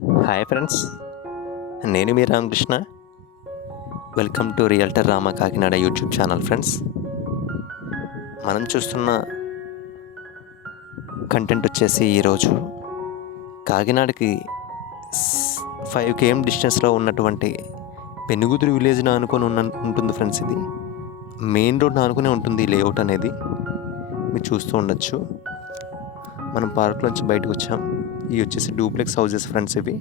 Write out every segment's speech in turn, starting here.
Hi friends నేను మీ Ramakrishna. Welcome to realtor Rama Kakinada YouTube channel friends మనం చూస్తున్న content వచ్చేసి ఈరోజు కాకినాడకి ఫైవ్ కేఎం డిస్టెన్స్లో ఉన్నటువంటి పెనుగుదురు విలేజ్ని అనుకొని ఉన్న ఉంటుంది ఫ్రెండ్స్ ఇది. మెయిన్ రోడ్ని అనుకునే ఉంటుంది ఈ లేఅవుట్ అనేది. మీరు చూస్తూ ఉండొచ్చు. మనం పార్క్లోంచి బయటకు వచ్చాం. ఇవి వచ్చేసి డూప్లెక్స్ హౌసెస్ ఫ్రెండ్స్ ఇవి.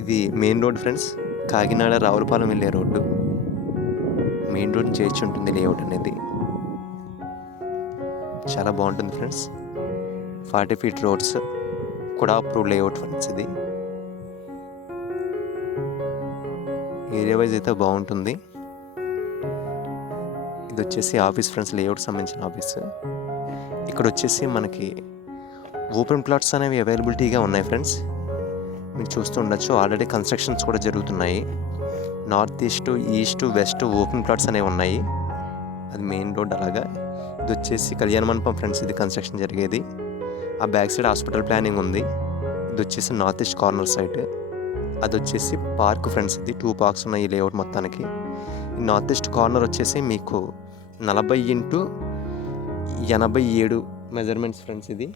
ఇది main road friends Kakinada Ravulapalem వెళ్ళే రోడ్డు. మెయిన్ రోడ్ చేర్చి ఉంటుంది లేఅవుట్ అనేది. చాలా బాగుంటుంది ఫ్రెండ్స్. ఫార్టీ ఫీట్ రోడ్స్ కూడా అప్రూవ్ లేఅవుట్ ఫ్రెండ్స్ ఇది. ఏరియా వైజ్ అయితే బాగుంటుంది. ఇది వచ్చేసి ఆఫీస్ ఫ్రెండ్స్ లేఅవుట్ సంబంధించిన ఆఫీస్. ఇక్కడ వచ్చేసి మనకి ఓపెన్ ప్లాట్స్ అనేవి అవైలబిలిటీగా ఉన్నాయి ఫ్రెండ్స్. మీరు చూస్తూ ఉండొచ్చు. ఆల్రెడీ కన్స్ట్రక్షన్స్ కూడా జరుగుతున్నాయి. North east east west open plots అనేవి ఉన్నాయి. అది మెయిన్ రోడ్ అలాగా. ఇది వచ్చేసి కళ్యాణ మండపం ఫ్రెండ్స్. ఇది కన్స్ట్రక్షన్ జరిగేది. ఆ బ్యాక్ సైడ్ హాస్పిటల్ ప్లానింగ్ ఉంది. ఇది వచ్చేసి నార్త్ ఈస్ట్ కార్నర్ సైడ్. అది వచ్చేసి పార్క్ ఫ్రెండ్స్. ఇది టూ పార్క్స్ ఉన్నాయి ఈ లేఅవుట్ మొత్తానికి. నార్త్ ఈస్ట్ కార్నర్ వచ్చేసి మీకు నలభై ఇంటూ ఎనభై ఏడు మెజర్మెంట్స్ ఫ్రెండ్స్ ఇది.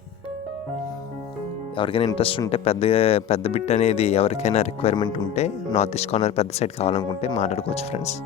ఎవరికైనా ఇంట్రెస్ట్ ఉంటే పెద్ద పెద్ద బిట్ అనేది ఎవరికైనా రిక్వైర్మెంట్ ఉంటే నార్త్ ఈస్ట్ కార్నర్ పెద్ద సైడ్ కావాలనుకుంటే మాట్లాడుకోవచ్చు ఫ్రెండ్స్